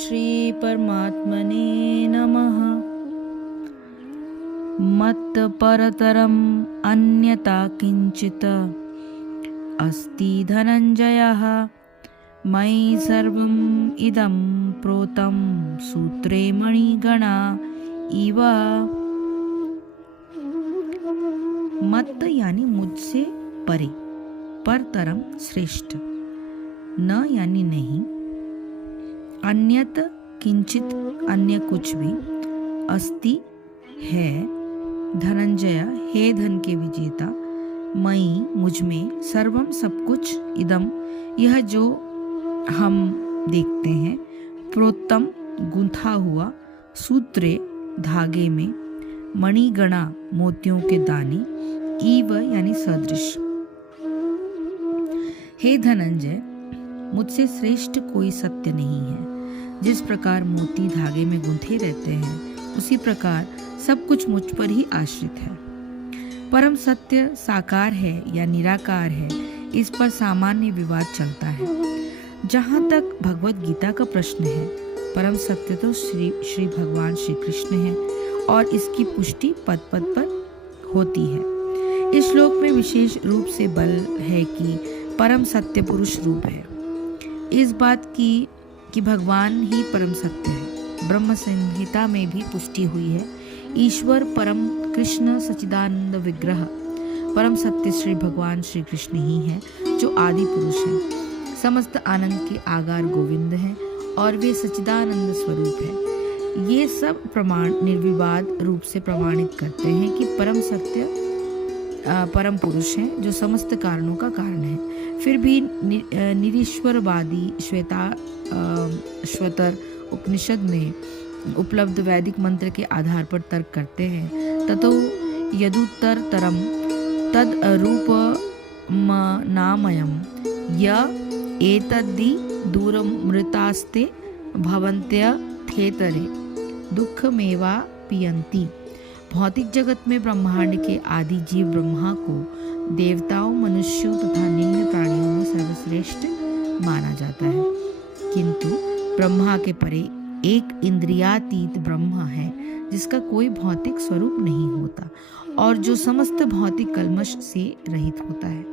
श्री परमात्मने नमः। मत् परतरम् अन्यथा किंचित् अस्ति धनंजयः। मयि सर्वम् इदं प्रोतं सूत्रे मणिगणा इव। मत यानी मुझसे परे, परतरम श्रेष्ठ, न यानी नहीं, अन्यत किंचित अन्य कुछ भी, अस्ति है, धनंजय हे धन के विजेता, मई मुझ में, सर्वम सब कुछ, इदम यह जो हम देखते हैं, प्रोत्तम गुंथा हुआ, सूत्रे धागे में, मणिगणा मोतियों के दाने, ईव यानी सदृश। हे धनंजय, मुझसे श्रेष्ठ कोई सत्य नहीं है। जिस प्रकार मोती धागे में गुंथे रहते हैं, उसी प्रकार सब कुछ मुझ पर ही आश्रित है। परम सत्य साकार है या निराकार है, इस पर सामान्य विवाद चलता है। जहाँ तक भगवत गीता का प्रश्न है, परम सत्य तो श्री भगवान श्री कृष्ण है और इसकी पुष्टि पद पद पर होती है। इस श्लोक में विशेष रूप से बल है कि परम सत्य पुरुष रूप है। इस बात की कि भगवान ही परम सत्य है, ब्रह्म संहिता में भी पुष्टि हुई है। ईश्वर परम कृष्ण सच्चिदानंद विग्रह परम सत्य श्री भगवान श्री कृष्ण ही है, जो आदि पुरुष है, समस्त आनंद के आगार गोविंद हैं और वे सच्चिदानंद स्वरूप है। ये सब प्रमाण निर्विवाद रूप से प्रमाणित करते हैं कि परम सत्य परम पुरुष है, जो समस्त कारणों का कारण है। फिर भी निरीश्वरवादी श्वेतर उपनिषद में उपलब्ध वैदिक मंत्र के आधार पर तर्क करते हैं। ततो यदुत्तरतरम तद रूपमनामयम् य एतद्धि दूरमृतास्ते भवन्त्यथेतरे दुःखमेवा पियन्ति। भौतिक जगत में ब्रह्मांड के आदि जीव ब्रह्मा को देवताओं, मनुष्यों तथा निम्न प्राणियों में सर्वश्रेष्ठ माना जाता है, किंतु ब्रह्मा के परे एक इंद्रियातीत ब्रह्म है, जिसका कोई भौतिक स्वरूप नहीं होता और जो समस्त भौतिक कल्मश से रहित होता है।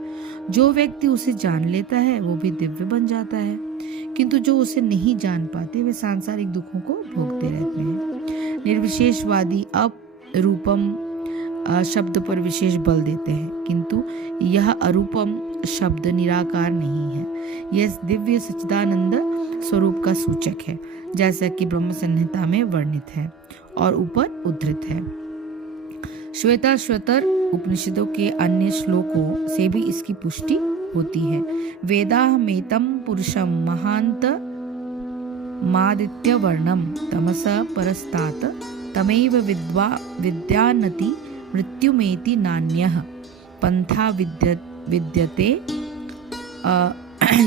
जो व्यक्ति उसे जान लेता है वो भी दिव्य बन जाता है, किंतु जो उसे नहीं जान पाते वे सांसारिक दुखों को भोगते रहते हैं। निर्विशेषवादी रूपम शब्द पर विशेष बल देते हैं, किंतु यह अरूपम शब्द निराकार नहीं है। यह दिव्य सच्चिदानंद स्वरूप का सूचक है, जैसा कि ब्रह्म संहिता में वर्णित है और ऊपर उद्धृत है। श्वेतर उपनिषदों के अन्य श्लोकों से भी इसकी पुष्टि होती है। वेदाहमेतं पुरुषं महांत मादित्य वर्णम तमसा परस्तात तमेव विद्यानति मृत्युमेति नान्यः पंथा विद्यते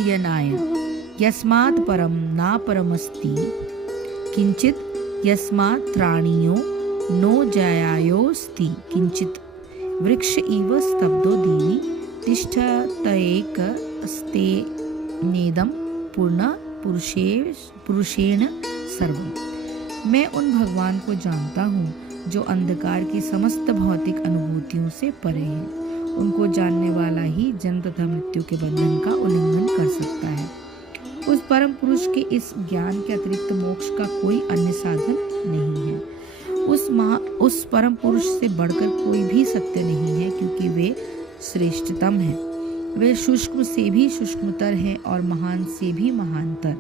यनाय यस्मात् परम ना परमस्ति किंचित यस्मात् त्राणीयो नो जयायोस्ति किंचित वृक्ष इव स्तब्धो दीवि तिष्ठत्येकस्ते नेदं पूर्ण पुरुषेण सर्वम्। मैं उन भगवान को जानता हूँ जो अंधकार की समस्त भौतिक अनुभूतियों से परे है। उनको जानने वाला ही जन्म तथा मृत्यु के बंधन का उल्लंघन कर सकता है। उस परम पुरुष के इस ज्ञान के अतिरिक्त मोक्ष का कोई अन्य साधन नहीं है। उस परम पुरुष से बढ़कर कोई भी सत्य नहीं है, क्योंकि वे श्रेष्ठतम हैं। वे सूक्ष्म से भी सूक्ष्मतर हैं और महान से भी महानतर।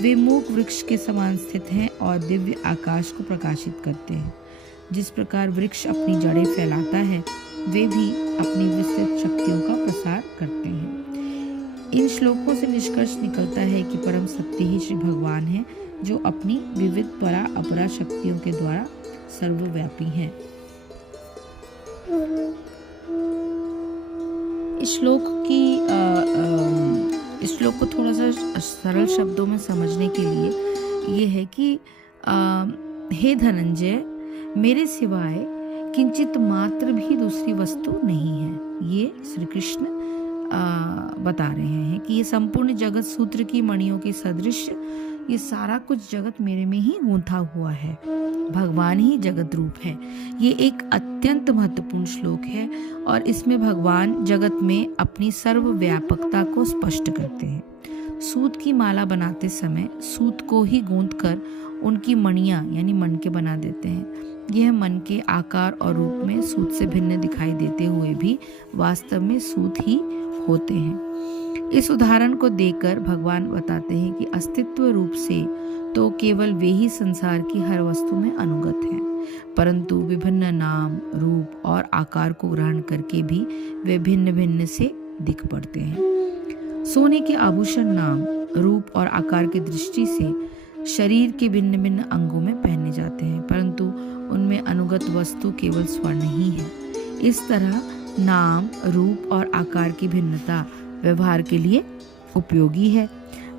वे मूक वृक्ष के समान स्थित हैं और दिव्य आकाश को प्रकाशित करते हैं। जिस प्रकार वृक्ष अपनी जड़ें फैलाता है, वे भी अपनी विस्तृत शक्तियों का प्रसार करते हैं। इन श्लोकों से निष्कर्ष निकलता है कि परम सत्य ही श्री भगवान है, जो अपनी विविध परा अपरा शक्तियों के द्वारा सर्वव्यापी हैं। इस श्लोक को थोड़ा सा सरल शब्दों में समझने के लिए ये है कि हे धनंजय, मेरे सिवाय किंचित मात्र भी दूसरी वस्तु नहीं है। ये श्री कृष्ण बता रहे हैं कि ये संपूर्ण जगत सूत्र की मणियों के सदृश, ये सारा कुछ जगत मेरे में ही गूंथा हुआ है। भगवान ही जगत रूप है। ये एक अत्यंत महत्वपूर्ण श्लोक है और इसमें भगवान जगत में अपनी सर्वव्यापकता को स्पष्ट करते हैं। सूत की माला बनाते समय सूत को ही गूंथ कर उनकी मणियां यानी मनके बना देते हैं। यह मन के आकार और रूप में सूत से भिन्न दिखाई देते हुए भी वास्तव में सूत ही होते हैं। इस उदाहरण को देकर भगवान बताते हैं कि अस्तित्व रूप से तो केवल वे ही संसार की हर वस्तु में अनुगत हैं, परंतु विभिन्न नाम, रूप और आकार को ग्रहण करके भी वे भिन्न भिन्न से दिख पड़ते हैं। सोने के आभूषण नाम, रूप और आकार की दृष्टि से शरीर के भिन्न भिन्न अंगों में पहने जाते हैं, परंतु उनमें अनुगत वस्तु केवल स्वर्ण ही है। इस तरह नाम, रूप और आकार की भिन्नता व्यवहार के लिए उपयोगी है,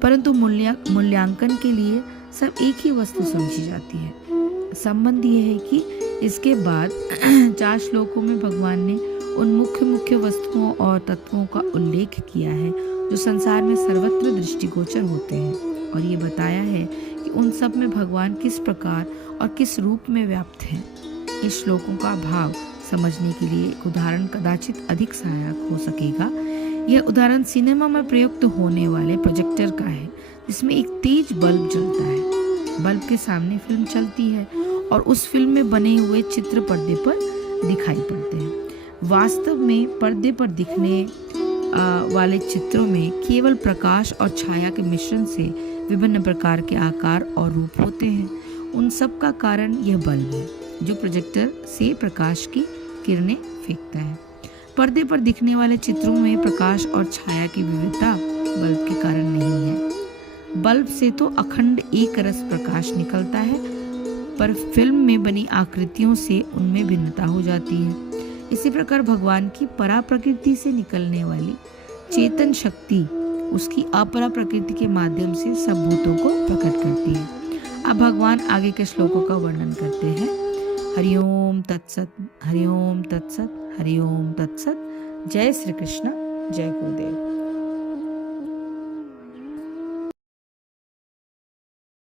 परंतु मूल्यांकन के लिए सब एक ही वस्तु समझी जाती है। संबंध यह है कि इसके बाद 4 श्लोकों में भगवान ने उन मुख्य वस्तुओं और तत्वों का उल्लेख किया है जो संसार में सर्वत्र दृष्टिगोचर होते हैं, और ये बताया है कि उन सब में भगवान किस प्रकार और किस रूप में व्याप्त हैं। इस श्लोकों का भाव समझने के लिए एक उदाहरण कदाचित अधिक सहायक हो सकेगा। यह उदाहरण सिनेमा में प्रयुक्त होने वाले प्रोजेक्टर का है, जिसमें एक तेज बल्ब जलता है। बल्ब के सामने फिल्म चलती है और उस फिल्म में बने हुए चित्र पर्दे पर दिखाई पड़ते हैं। वास्तव में पर्दे पर दिखने वाले चित्रों में केवल प्रकाश और छाया के मिश्रण से विभिन्न प्रकार के आकार और रूप होते हैं। उन सब का कारण यह बल्ब है, जो प्रोजेक्टर से प्रकाश की किरणें फेंकता है। पर्दे पर दिखने वाले चित्रों में प्रकाश और छाया की विविधता बल्ब के कारण नहीं है। बल्ब से तो अखंड एक रस प्रकाश निकलता है, पर फिल्म में बनी आकृतियों से उनमें भिन्नता हो जाती है। इसी प्रकार भगवान की परा प्रकृति से निकलने वाली चेतन शक्ति उसकी अपरा प्रकृति के माध्यम से सब भूतों को प्रकट करती है। अब भगवान आगे के श्लोकों का वर्णन करते हैं। हरिओम तत्सत, हरिओम तत्सत, हरिओम तत्सत। जय श्री कृष्ण, जय गुरुदेव।